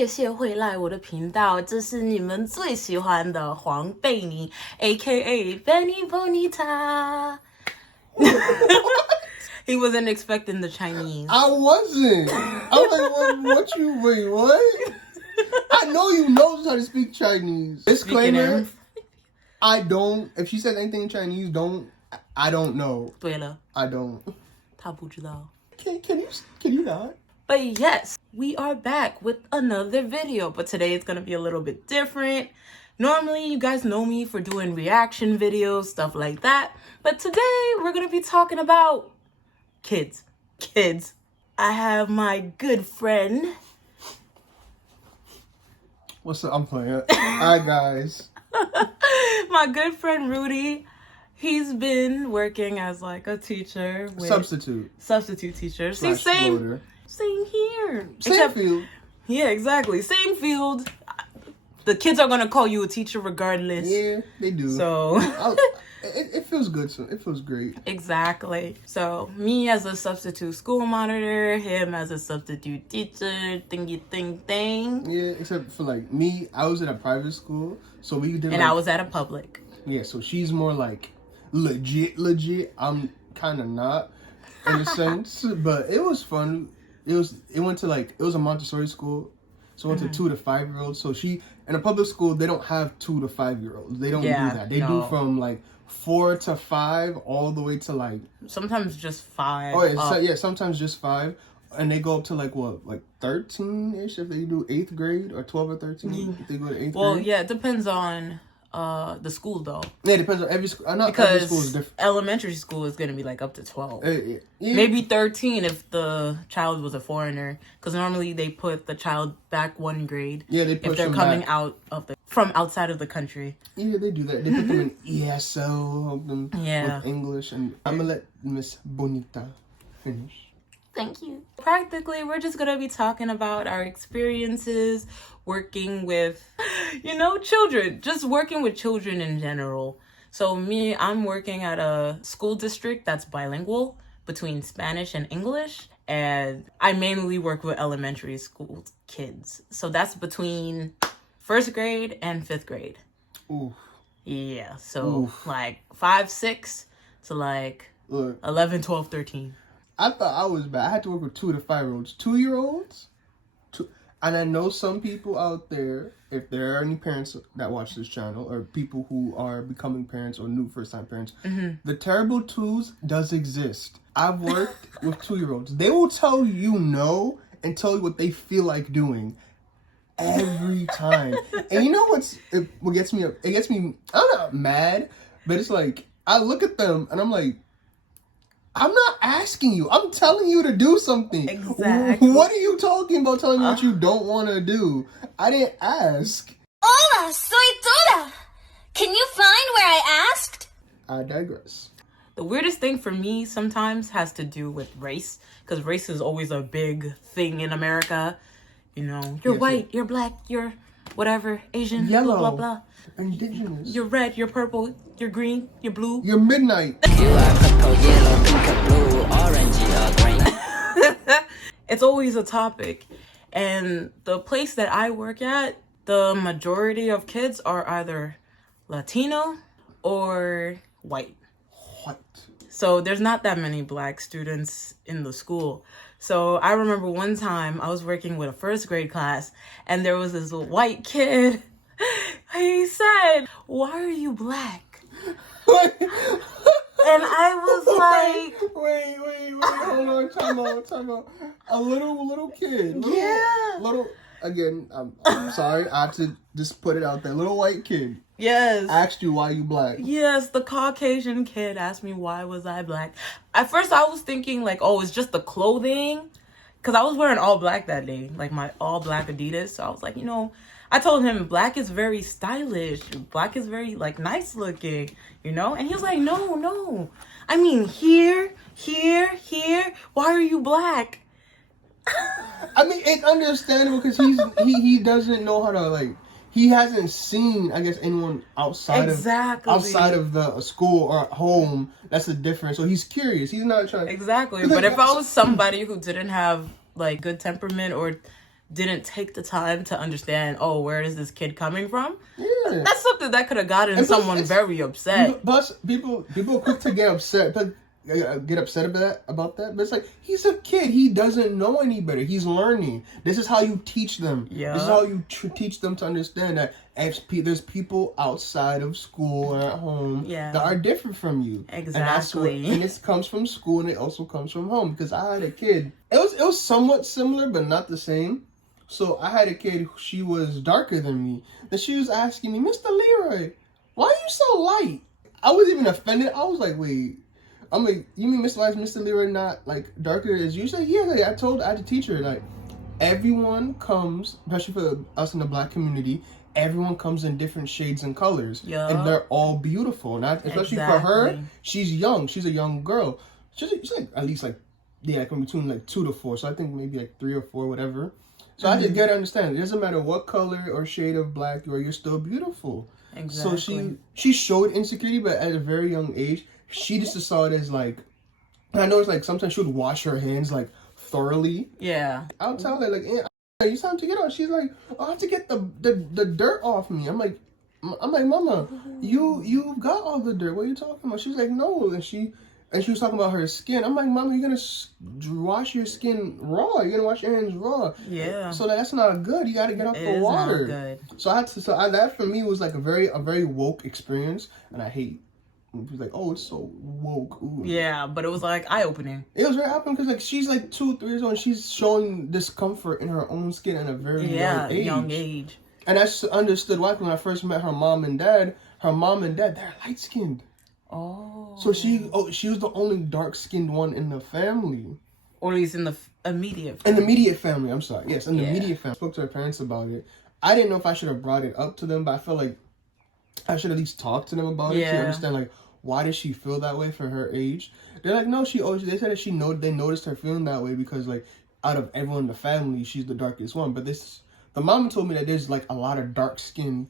谢谢会来我的频道，这是你们最喜欢的黄贝妮 ，A.K.A. Benny Bonita. He wasn't expecting the Chinese. I wasn't. I was like, what? I know you knows how to speak Chinese. Disclaimer, I don't. If she says anything in Chinese, I don't know. 对了， I don't. 他不知道。 Can you not? But yes, we are back with another video, but today it's gonna be a little bit different. Normally, you guys know me for doing reaction videos, stuff like that. But today, we're gonna be talking about kids. I have my good friend. What's up? I'm playing. Hi, guys. My good friend Rudy. He's been working as like a teacher with substitute teacher. See, same here. Same field. Yeah, exactly. Same field. The kids are gonna call you a teacher regardless. Yeah, they do. So it feels good. So it feels great. Exactly. So me as a substitute school monitor, him as a substitute teacher, thing. Yeah, except for like me, I was at a private school, so we did. And I was at a public. Yeah, so she's more like legit. I'm kind of not in a sense, but it was fun. It was a Montessori school, so it went to 2 to 5 year olds. So she in a public school, they don't have 2 to 5 year olds. They don't do that. They do from like 4 to 5 all the way to like sometimes just 5. Oh yeah, sometimes just 5. And they go up to like 13-ish if they do 8th grade, or 12 or 13 if they go to 8th grade. Well, yeah, it depends on the school though. Yeah, it depends on every school. Because every school is different. Elementary school is gonna be like up to 12. Yeah. Maybe 13 if the child was a foreigner. Because normally they put the child back 1 grade. Yeah, they push if they're them coming back. out of from outside of the country. Yeah, they do that. They put them in ESL, help them with English, and I'm gonna let Miss Bonita finish. Thank you. Practically, we're just gonna be talking about our experiences working with, children. Just working with children in general. So I'm working at a school district that's bilingual between Spanish and English. And I mainly work with elementary school kids. So that's between 1st grade and 5th grade. Ooh. Yeah, so like 5, 6 to like 11, 12, 13. I thought I was bad. I had to work with 2 to 5 year olds. 2-year-olds? And I know some people out there, if there are any parents that watch this channel, or people who are becoming parents or new first-time parents, the terrible twos does exist. I've worked with 2-year-olds. They will tell you no and tell you what they feel like doing every time. And you know what gets me? It gets me, I'm not mad, but it's like, I look at them and I'm like, I'm not asking you. I'm telling you to do something. Exactly. What are you talking about telling me what you don't want to do? I didn't ask. Hola, soy Toda. Can you find where I asked? I digress. The weirdest thing for me sometimes has to do with race. Because race is always a big thing in America. You're white, you're black, you're whatever, Asian, yellow, blah, blah, blah. Indigenous. You're red, you're purple, you're green, you're blue. You're midnight. You are purple, yellow, pink, or blue, orange, or green. It's always a topic. And the place that I work at, the majority of kids are either Latino or white. What? So there's not that many black students in the school. So I remember one time I was working with a 1st grade class and there was this white kid. He said, "Why are you black?" And I was like, wait, hold on, time out. A little kid. Again, I'm sorry, I have to just put it out there. Little white kid. Yes. Asked you why you black. Yes, the Caucasian kid asked me why was I black. At first I was thinking like, oh, it's just the clothing. Because I was wearing all black that day. Like my all black Adidas. So I was like, I told him black is very stylish. Black is very like nice looking, And he was like, no. I mean, here. Why are you black? I mean, it's understandable because he doesn't know how to he hasn't seen, I guess, anyone outside of the school or home. That's the difference. So he's curious. He's not trying. Exactly. But if I was somebody who didn't have like good temperament or didn't take the time to understand, oh, where is this kid coming from? Yeah. That's something that could have gotten And plus, someone it's- very upset. Plus, people are quick to get upset, about that. But it's like, he's a kid. He doesn't know any better. He's learning. This is how you teach them. Yeah. This is how you teach them to understand that there's people outside of school or at home Yeah. that are different from you. Exactly. And this comes from school, and it also comes from home. Because I had a kid. It was somewhat similar, but not the same. So I had a kid. She was darker than me. And she was asking me, Mr. Leroy, why are you so light? I wasn't even offended. I was like, wait. I'm like, you mean Mr. Leroy not like darker as you? She said, yeah. Like, I had to teach her, like, everyone comes, especially for us in the Black community, everyone comes in different shades and colors. Yeah. And they're all beautiful. And especially for her, Exactly. she's young. She's a young girl. She's like at least like, yeah, like in between like 2 to 4. So I think maybe like 3 or 4, whatever. So I just get to understand. It doesn't matter what color or shade of black you are, you're still beautiful. Exactly. So she showed insecurity, but at a very young age, she just saw it as like, I noticed like sometimes she would wash her hands like thoroughly. Yeah. I'll tell her like, it's time to get on. She's like, I have to get the dirt off me. I'm like, Mama, you've got all the dirt. What are you talking about? She was like, no, and she was talking about her skin. I'm like, Mama, you're gonna wash your skin raw. You're gonna wash your hands raw. Yeah. So that's not good. You gotta get off It the is water. not good. So I had to. That for me was like a very woke experience, and I hate. It was like, oh, it's so woke. Ooh. Yeah, but it was like eye-opening. It was very happening because like she's like 2, 3 years old, and she's showing discomfort in her own skin at a very young age. And I understood why when I first met her mom and dad. Her mom and dad, they're light skinned. Oh. So she was the only dark skinned one in the family. Or at least in the immediate. In the immediate family, I'm sorry. Yes, in the Yeah. immediate family. I spoke to her parents about it. I didn't know if I should have brought it up to them, but I felt like I should at least talk to them about it to Yeah. understand like why does she feel that way for her age. They're like, no, they said that they noticed her feeling that way because like out of everyone in the family, she's the darkest one. But the mom told me that there's like a lot of dark skin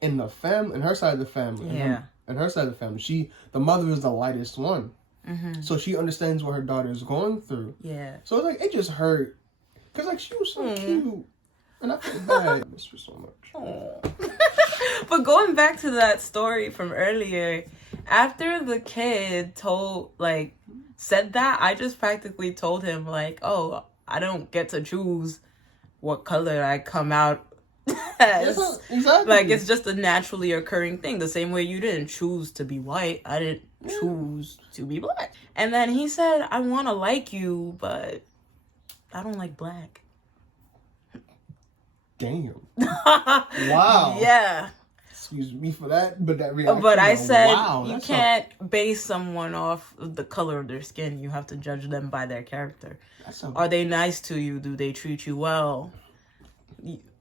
in the family, in her side of the family. Yeah. In her side of the family, the mother is the lightest one. Mm-hmm. So she understands what her daughter is going through. Yeah. So like it just hurt, cause like she was so cute, and I feel bad. I miss her so much. But going back to that story from earlier, after the kid said that, I just practically told him like, oh, I don't get to choose what color I come out as. Yeah, exactly. Like, it's just a naturally occurring thing. The same way you didn't choose to be white, I didn't choose to be black. And then he said, I want to like you, but I don't like black. Damn. Wow. Yeah. Excuse me for that, but that reaction. But I said, wow, you that's can't base someone off of the color of their skin. You have to judge them by their character. Are they nice to you? Do they treat you well?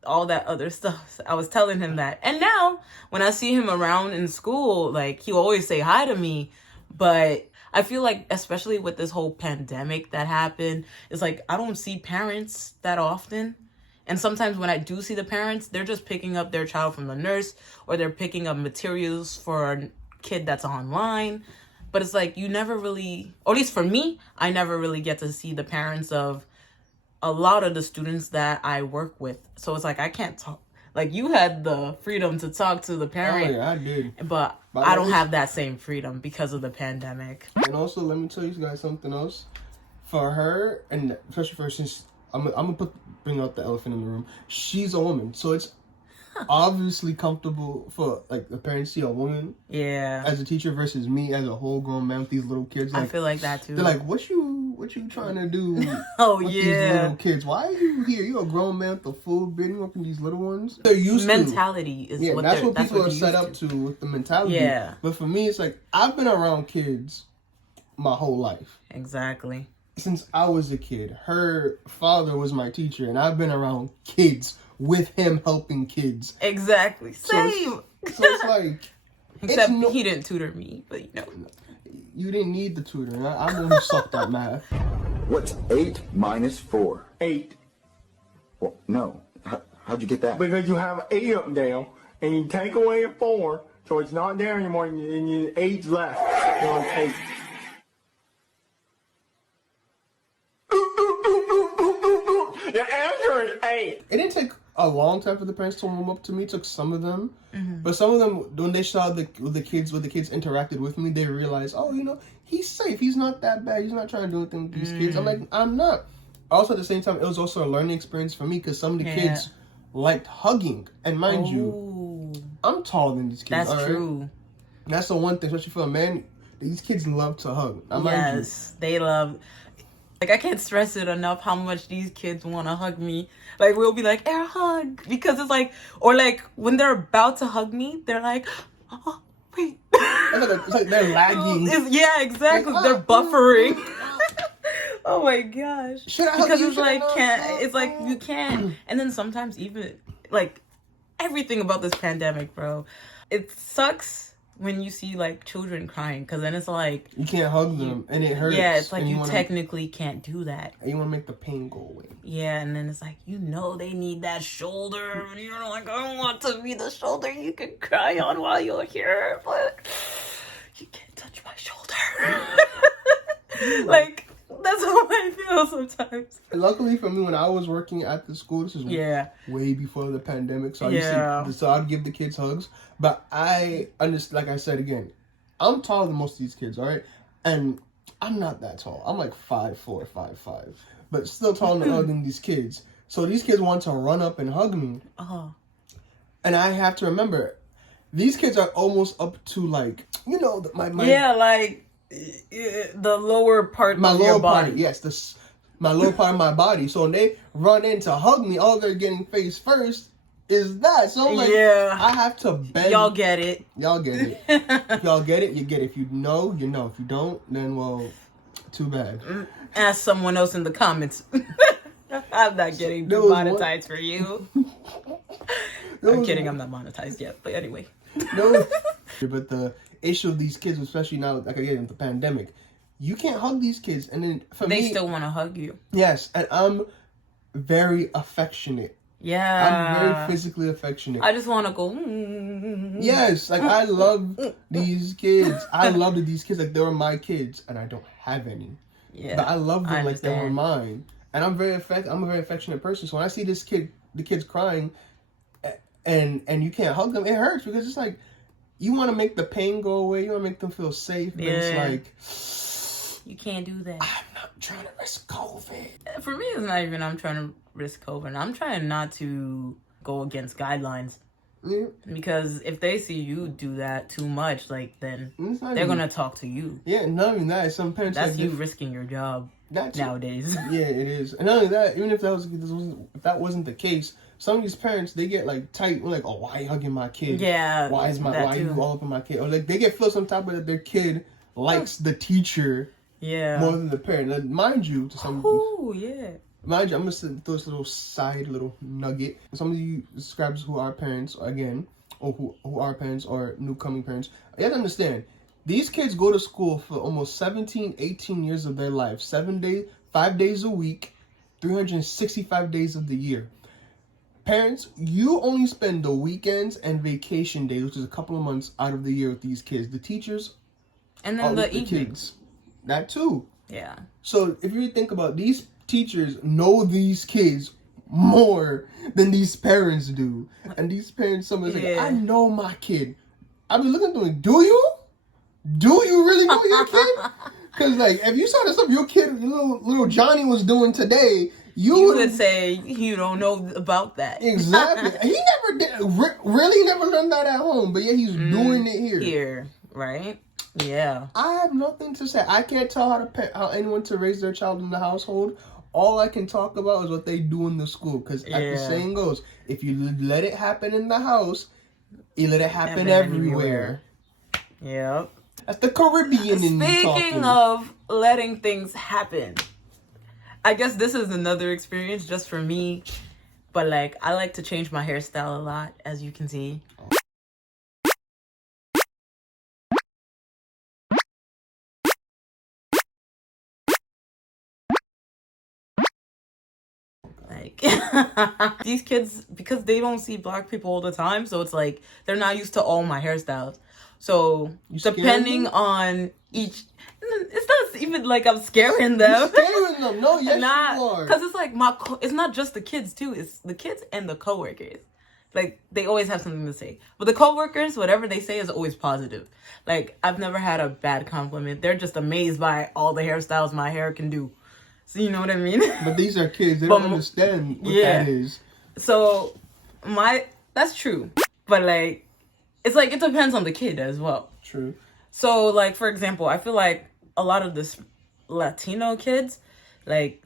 All that other stuff. I was telling him that. And now, when I see him around in school, like, he'll always say hi to me. But I feel like, especially with this whole pandemic that happened, it's like, I don't see parents that often. And sometimes when I do see the parents, they're just picking up their child from the nurse, or they're picking up materials for a kid that's online. But it's like, you never really, or at least for me, I never really get to see the parents of a lot of the students that I work with. So it's like, I can't talk. Like, you had the freedom to talk to the parent. Oh, yeah, I did. But I don't have that same freedom because of the pandemic. And also, let me tell you guys something else. For her, and especially for her, since I'm gonna bring out the elephant in the room. She's a woman, so it's obviously comfortable for like the parents see a woman as a teacher versus me as a whole grown man with these little kids. Like, I feel like that too. They're like, what you trying to do with these little kids? Why are you here? You're a grown man with a full beard. You working these little ones. They're used mentality to. is what that's what people are set up to with the mentality. Yeah. But for me, it's like I've been around kids my whole life. Exactly. Since I was a kid. Her father was my teacher, and I've been around kids with him helping kids. Exactly. Same. So it's like... Except he didn't tutor me, but you know. You didn't need the tutor. I'm the one who sucked at math. What's 8 minus 4? 8. Well, no. How'd you get that? Because you have 8 up there, and you take away a 4, so it's not there anymore, and you 8's left. You're on 8. The answer is 8. It didn't take a long time for the parents to warm up to me. It took some of them, Mm-hmm. but some of them, when they saw the kids interacted with me, they realized, oh, he's safe. He's not that bad. He's not trying to do anything with these kids. I'm like, I'm not. Also, at the same time, it was also a learning experience for me because some of the kids liked hugging, and mind you, Ooh, I'm taller than these kids. that's all right? true. That's the one thing, especially for a man. These kids love to hug. Now, mind you, Yes, they love. Like, I can't stress it enough how much these kids want to hug me. Like, we'll be like, air hug. Because it's like, or like, when they're about to hug me, they're like, oh, wait. it's like they're lagging. Yeah, exactly. Like, They're buffering. Oh my gosh. Should I hug Because you? it's Should I like, not? can't, it's like, you can't. And then sometimes even, like, everything about this pandemic, bro. It sucks when you see like children crying, because then it's like You can't hug them, and it hurts. yeah, it's like and you wanna, technically can't do that. and you want to make the pain go away. Yeah, and then it's like, they need that shoulder, and you're like, I don't want to be the shoulder you can cry on while you're here, but you can't touch my shoulder. Like, that's how I feel sometimes. Luckily for me, when I was working at the school, this is Yeah. way before the pandemic, so Yeah. I'd give the kids hugs. But I understand, like I said again, I'm taller than most of these kids, all right, and I'm not that tall. I'm like 5'4", 5'5", but still taller than these kids. So these kids want to run up and hug me, Oh. and I have to remember, these kids are almost up to like my Yeah, like the lower part my of lower your body. body, yes, my lower part of my body. So when they run in to hug me, all they're getting face first is that. So I'm like, Yeah. I have to bend. Y'all get it. Y'all get it. If y'all get it, you get it. If you know, you know. If you don't, then well, too bad. Ask someone else in the comments. I'm not getting There was demonetized for you. There I'm was kidding, I'm not monetized yet. But anyway. No. But the issue of these kids, especially now, like again, the pandemic, you can't hug these kids, and then for They me, still want to hug you. yes, and I'm very affectionate. Yeah. I'm very physically affectionate. I just want to go. Mm. Yes, like I love these kids. I love these kids like they were my kids, and I don't have any. Yeah. But I love them I like they were understand. mine, and I'm a very affectionate person. So when I see the kids crying, and you can't hug them, it hurts because it's like you want to make the pain go away. You want to make them feel safe. But it's Yeah. like You can't do that. I'm not trying to risk COVID. For me, it's not even I'm trying to risk COVID. I'm trying not to go against guidelines. Yeah, Because if they see you do that too much, like, then it's not they're even- going to talk to you. Yeah, not even that. Some parents That's like, you risking your job That's nowadays. Yeah, it is. And not only that, even if that wasn't the case, some of these parents, they get like tight. We're like, oh, why are you hugging my kid? Yeah, Why that are you too. all up in my kid? Or like they get feel some type of that their kid likes the teacher Yeah. more than the parent. Now, mind you, to some Ooh, yeah. mind you, I'm gonna throw this little nugget. Some of you subscribers who are parents again, or who are parents or new coming parents, you have to understand. These kids go to school for almost 17, 18 years of their life. 5 days a week, 365 days of the year. Parents, you only spend the weekends and vacation days, which is a couple of months out of the year with these kids. The teachers And are then the with the evenings. kids. That too. Yeah. So if you think about these teachers know these kids more than these parents do. And these parents, somebody's like, Yeah. I know my kid. I be looking at them like, do you? Do you really know your kid? Because like, if you saw the stuff your kid, little Johnny was doing today, You would say you don't know about that. Exactly. He never did. Really never learned that at home, but yet he's doing it here. Here, right? Yeah. I have nothing to say. I can't tell how anyone to raise their child in the household. All I can talk about is what they do in the school. Because like the Yeah. saying goes, if you let it happen in the house, you let it happen everywhere. Yep. That's the Caribbean in me Speaking talking. of letting things happen, I guess this is another experience just for me. But like, I like to change my hairstyle a lot, as you can see. Like, these kids, because they don't see black people all the time, so it's like they're not used to all my hairstyles. So You scared depending them? on each, it's not even like I'm scaring them. You're scaring them. No, yes, Nah, you are. because it's like it's not just the kids too. It's the kids and the coworkers. Like they always have something to say. But the coworkers, whatever they say is always positive. Like I've never had a bad compliment. They're just amazed by all the hairstyles my hair can do. So you know what I mean? But these are kids. They But- don't understand what yeah. that is. So that's true. But like it's like it depends on the kid as well. True. So like for example, I feel like a lot of this Latino kids, like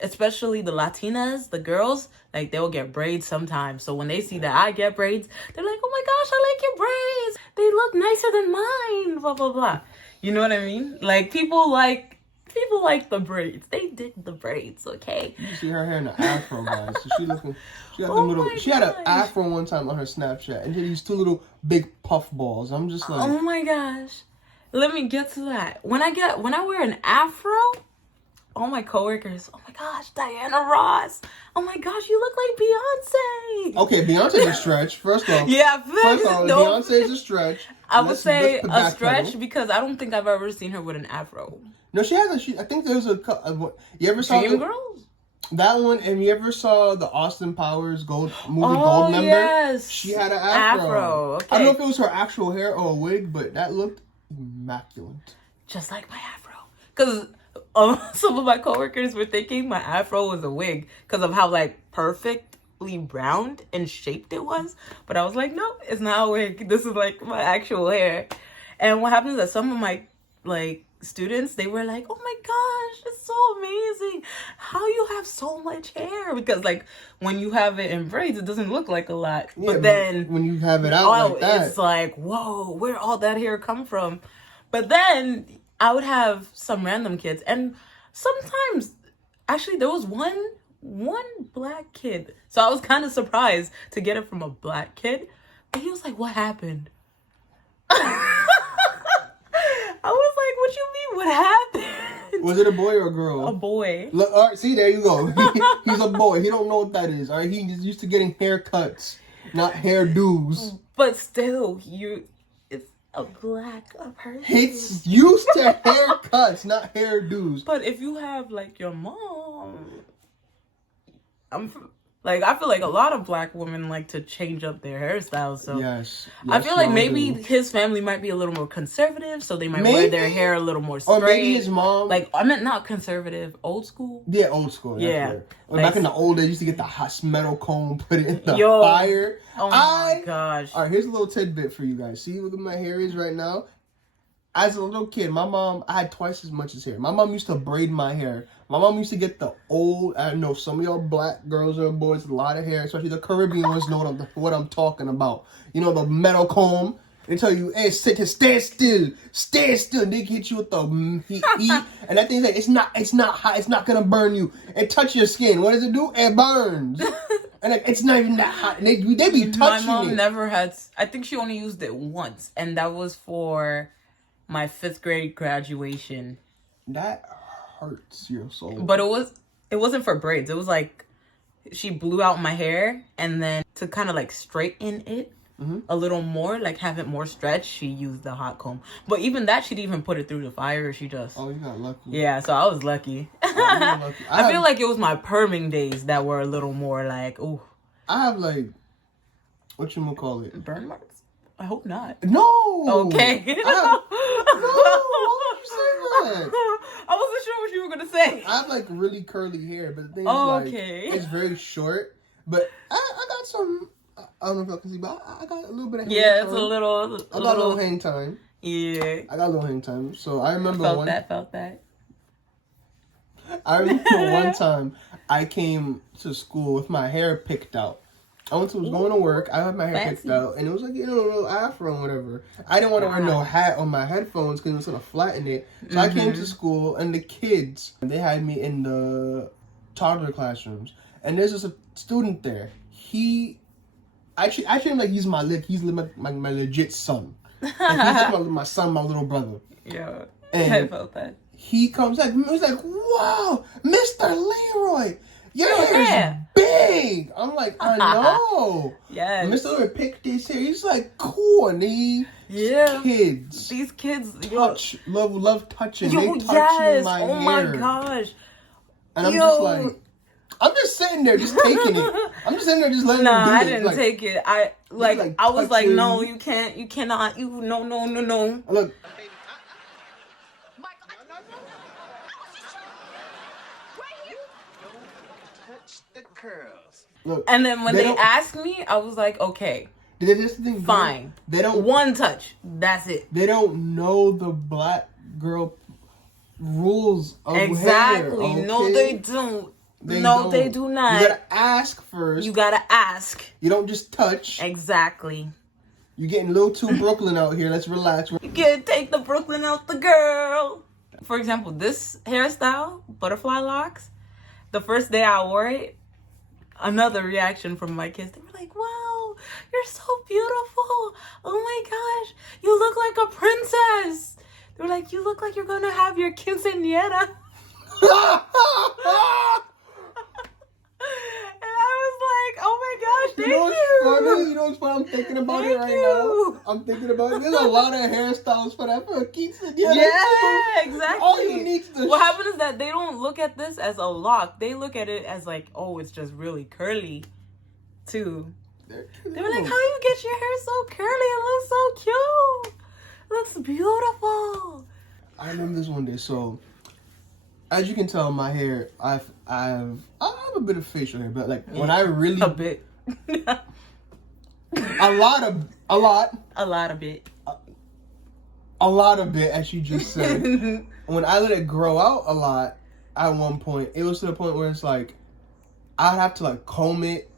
especially the Latinas, the girls, like they'll get braids sometimes. So when they see that I get braids, they're like, "Oh my gosh, I like your braids. They look nicer than mine." Blah blah blah. You know what I mean? Like people like the braids. They dig the braids, okay? You see her hair in an afro, guys. So she got Oh them little. my She had an gosh. afro one time on her Snapchat, and she had these two little big puff balls. I'm just like, Oh my gosh. Let me get to that. When I wear an afro, all my coworkers, "Oh my gosh, Diana Ross. Oh my gosh, you look like Beyonce." okay, Beyonce's a stretch. First off, Yeah, first off, no. Beyonce's a stretch. I would say let's a stretch backpedal. because I don't think I've ever seen her with an afro. No, she has a. I think there's a. You ever saw Dream Girls? that one? And you ever saw the Austin Powers movie Oh, Gold Member? yes. She had an afro. Afro, I don't know okay. if it was her actual hair or a wig, but that looked immaculate. Just like my afro. Because some of my coworkers were thinking my afro was a wig because of how like perfectly round and shaped it was. But I was like, no, it's not a wig. This is like my actual hair. And what happens is that some of my like students, they were like, "Oh my gosh, it's so amazing how you have so much hair," because like when you have it in braids it doesn't look like a lot, Yeah, but then when you have it out like that, it's like, whoa, where all that hair come from? But then I would have some random kids, and sometimes actually there was one black kid, so I was kind of surprised to get it from a black kid, but he was like, "What happened?" I was like, "What you mean? What happened?" was it a boy or a girl? A boy. Look, all right, see, there you go. He's a boy. He don't know what that is. All right, he's used to getting haircuts, not hairdos. But still, it's a black person. It's used to haircuts, not hairdos. But if you have like your mom, I feel like a lot of black women like to change up their hairstyles. So Yes. I feel like y'all maybe do. his family might be a little more conservative, so they might wear their Maybe. hair a little more straight. Or maybe his mom. Like I meant not conservative, old school. Yeah, old school. That's Yeah. right. Or Like- back in the old days, used to get the hot metal comb, put it in the Yo. fire. Oh my gosh. All right, here's a little tidbit for you guys. See what my hair is right now? As a little kid, my mom, I had twice as much as hair. My mom used to braid my hair. My mom used to get the old, I know some of y'all black girls or boys with a lot of hair, especially the Caribbean ones know what I'm talking about. You know, the metal comb. They tell you, "Hey, stand still. They hit you with the heat. And that thing's like, it's not hot. It's not going to burn you. It touch your skin. What does it do? It burns. And like, it's not even that hot. And they be touching My mom it. never had. I think she only used it once, and that was for my 5th grade graduation. That hurts your soul. But it wasn't for braids. It was like she blew out my hair, and then to kind of like straighten it a little more, like have it more stretched, she used the hot comb. But even that, she'd even put it through the fire. She just Oh, you got lucky. yeah. So I was lucky. Lucky. I feel like it was my perming days that were a little more like, ooh, I have like, what you gonna call it? burn marks. I hope not. No. Okay. I have, no. Why would you say that? I wasn't sure what you were gonna say. I have like really curly hair, but the thing is Okay. like it's very short. But I got some. I don't know if y'all can see, but I got a little bit of hang Yeah, time. it's a little. I got a little hang time. Yeah. I got a little hang time. So I remember Felt that. I remember one time I came to school with my hair picked out. I was going to work. I had my hair picked Fancy. out, and it was like, you know, a little afro and whatever. I didn't want to wear no hat on my headphones because it was going to flatten it. So I came to school, and the kids, they had me in the toddler classrooms. And there's just a student there. I treat him like he's my legit son. Like he's my son, my little brother. Yeah. And I felt that. he comes like, he was like, "Wow, Mr. Leroy, your hair Yeah. is like, I know. Yes. Mr. Leroy picked his hair. He's like, cool. And these kids. These kids, yo, love touching. yo, They touching yes. my Oh hair. my gosh. And I'm Yo. just like, I'm just sitting there, just taking it. I'm just sitting there, just letting Nah, them do I it. didn't Like, take it. I was like, no, you can't, you cannot, no. Look. Look, And then when they don't- asked me, I was like, okay, this thing, fine. They don't. One touch, that's it. They don't know the black girl rules of Exactly. hair. No, okay? they don't. They do not. You gotta ask first. You gotta ask. You don't just touch. Exactly. You're getting a little too Brooklyn out here. Let's relax. You can't take the Brooklyn out the girl. For example, this hairstyle, butterfly locks, the first day I wore it, another reaction from my kids. They were like, wow, you're so beautiful. Oh my gosh, you look like a princess. They were like, you look like you're gonna have your quinceañera. And I was like, oh my gosh, thank You know what's you. funny? You know what's funny? I'm thinking about Thank it right you. now. I'm thinking about it. There's a lot of hairstyles for that. For a quinceañera. Yeah, exactly. All you need is the What happens is that they don't look at this as a lock. They look at it as like, oh, it's just really curly, too. They were like, how you get your hair so curly? It looks so cute. It looks beautiful. I remember this one day. So, as you can tell, my hair, I have a bit of facial hair, but like when I really A bit. a lot of it, as you just said. When I let it grow out a lot, at one point, it was to the point where it's like I'd have to like comb it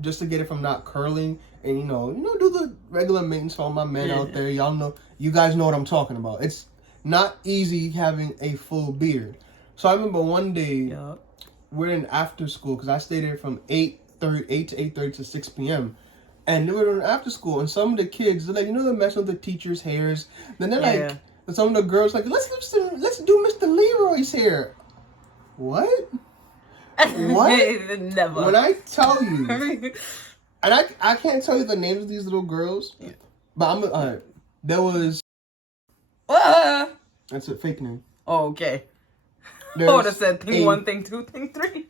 just to get it from not curling, and you know, do the regular maintenance for all my men out there. Y'all know, you guys know what I'm talking about. It's not easy having a full beard. So I remember one day we're in after school because I stayed there from 8 to 8:30 to 6 p.m. And we were in after school, and some of the kids, they're like, they're messing with the teachers' hairs. Then they're like, and some of the girls like, let's do Mr. Leroy's hair. What? What? Never. When I tell you, and I can't tell you the names of these little girls, but there was. That's a fake name. Oh, okay. I would have said thing 1, thing 2, thing 3.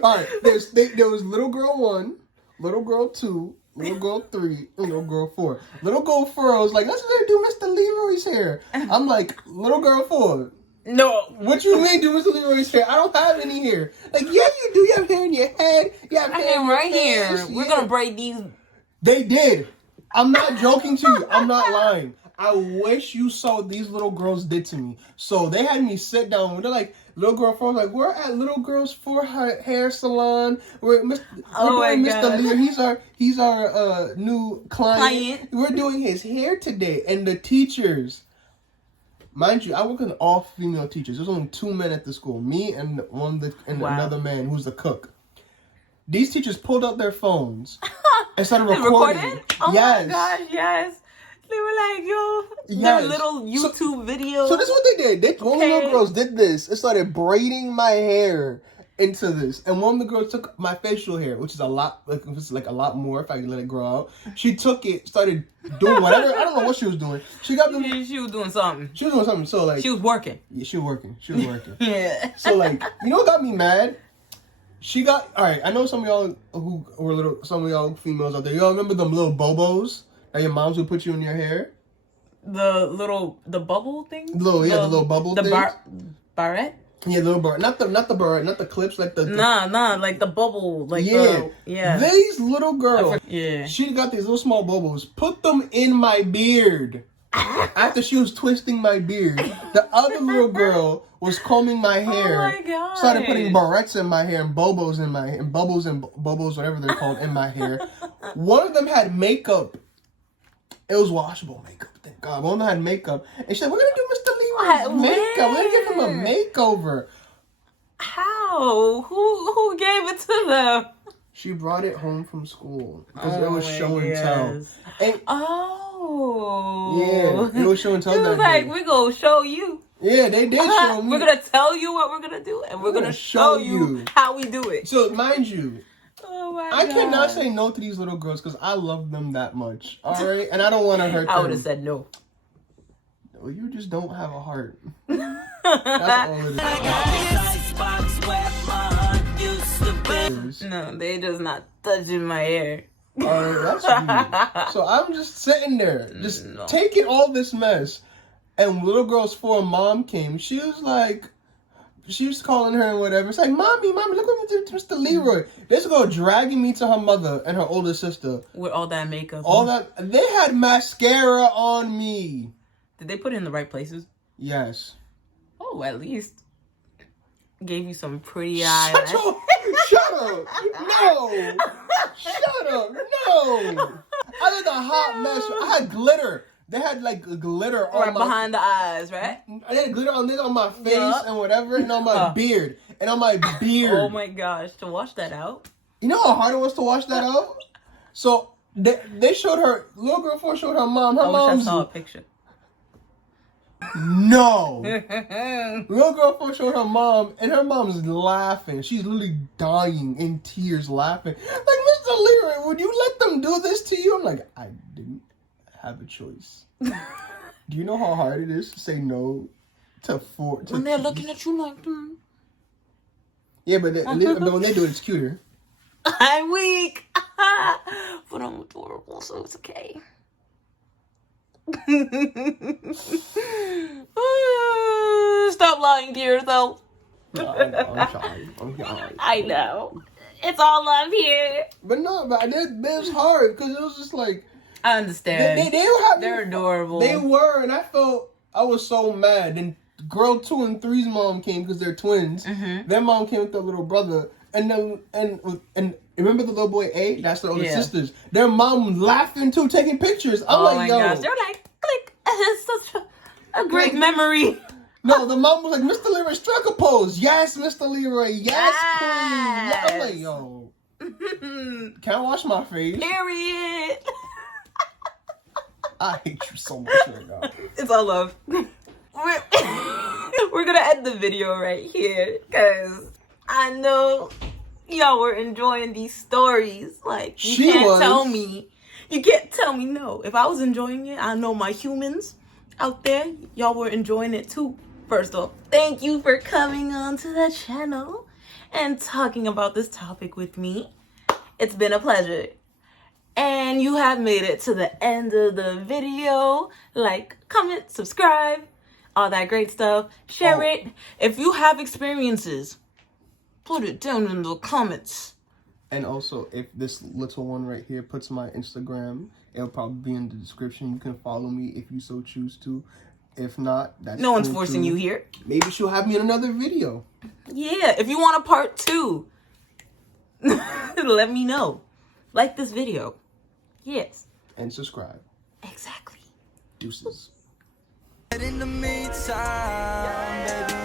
Alright, there was little girl 1, little girl 2, little girl 3, and little girl 4. Little girl 4 was like, let's do Mr. Leroy's hair. I'm like, little girl 4. No. What you mean do Mr. Leroy's hair? I don't have any hair. Like, yeah, you do. You have hair in your head. You have I hair am right here. face. We're Yeah. gonna braid these. They did. I'm not joking to you. I'm not lying. I wish you saw what these little girls did to me. So they had me sit down. They're like, little girl 4 was like, we're at Little Girl's 4 hair salon. We're doing Mr. Lear. He's our new client. We're doing his hair today. And the teachers, mind you, I work with all female teachers. There's only 2 men at the school. Me and another man who's the cook. These teachers pulled out their phones and started recording. Oh yes. my gosh, yes. They were like, yo, their little YouTube videos. So this is what they did. One of the little girls did this. It started braiding my hair into this. And one of the girls took my facial hair, which is a lot, like a lot more if I could let it grow out. She took it, started doing whatever. I don't know what she was doing. She was doing something. She was doing something. So like, she was working. Yeah, she was working. Yeah. So like, you know what got me mad? Alright, I know some of y'all who were some of y'all females out there. Y'all remember them little bobos that your moms would put you in your hair? The bubble thing? The little bubble thing. The barrette? Yeah, little barrette. Not the barrette, not the clips, like the Nah, like the bubble, like yeah. These little girls, she got these little small bubbles, put them in my beard. After she was twisting my beard, the other little girl was combing my hair. Oh my god! Started putting barrettes in my hair and bobos in my hair, and bubbles, whatever they're called, in my hair. One of them had makeup. It was washable makeup. Thank God. One of them had makeup, and she said, "We're gonna do Mr. Leroy's makeup. We're gonna give him a makeover." How? Who gave it to them? She brought it home from school because it was show and tell. And yeah, it was show and tell. She was like, "We gonna show you." Yeah, they did show me. We're gonna tell you what we're gonna do, and we're gonna show you how we do it. So, mind you, Oh my I God. cannot say no to these little girls because I love them that much. All right, and I don't want to hurt them. I would have said no. Well, you just don't have a heart. That's all it is. No, they just not touching my hair. All right, that's you. So I'm just sitting there, just taking all this mess. And little girl's foreign mom came. She was calling her and whatever. It's like, mommy, look what we did to Mr. Leroy. This girl dragging me to her mother and her older sister. With all that makeup. All that. They had mascara on me. Did they put it in the right places? Yes. Oh, at least gave you some pretty Shut eyes. Shut up. No. Shut up. No. I was a hot mess. I had glitter. They had like glitter on Right behind the eyes, right? I had glitter on my face and whatever, and on my beard. And on my beard. Oh my gosh, to wash that out? You know how hard it was to wash that out? So they showed her, little girl 4 showed her mom. Her I wish I mom's saw a picture. no. Little girl 4 showed her mom, and her mom's laughing. She's literally dying in tears, laughing. Like, Mr. Leroy, would you let them do this to you? I'm like, I didn't have a choice. Do you know how hard it is to say no to 4? When they're looking at you like, Yeah, but when they do it, it's cuter. I'm weak. But I'm adorable, so it's okay. Stop lying to yourself. No, I'm sorry. I know. It's all love here. But no, but it was hard because it was just like I understand. they were having, They're adorable. They were, and I was so mad. And girl 2 and 3's mom came because they're twins. Mm-hmm. Their mom came with their little brother, and remember the little boy A? That's their older sisters. Their mom laughing too, taking pictures. I'm like, yo, gosh, they're like, click. It's such a great memory. No, the mom was like, Mr. Leroy struck a pose. Yes, Mr. Leroy. Yes, queen. Yeah, I'm like, yo, can I wash my face? Period. I hate you so much right now. It's all love. We're gonna end the video right here because I know y'all were enjoying these stories. Like, you can't tell me no. If I was enjoying it, I know my humans out there, y'all were enjoying it too. First off, thank you for coming on to the channel and talking about this topic with me. It's been a pleasure. And you have made it to the end of the video. Like, comment, subscribe, all that great stuff. Share it. If you have experiences, put it down in the comments. And also, if this little one right here puts my Instagram, it'll probably be in the description. You can follow me if you so choose to. If not, that's no one's cool forcing too. you here. Maybe she'll have me in another video. Yeah, if you want a part 2, let me know. Like this video. Yes. And subscribe. Exactly. Deuces. In the meantime, baby,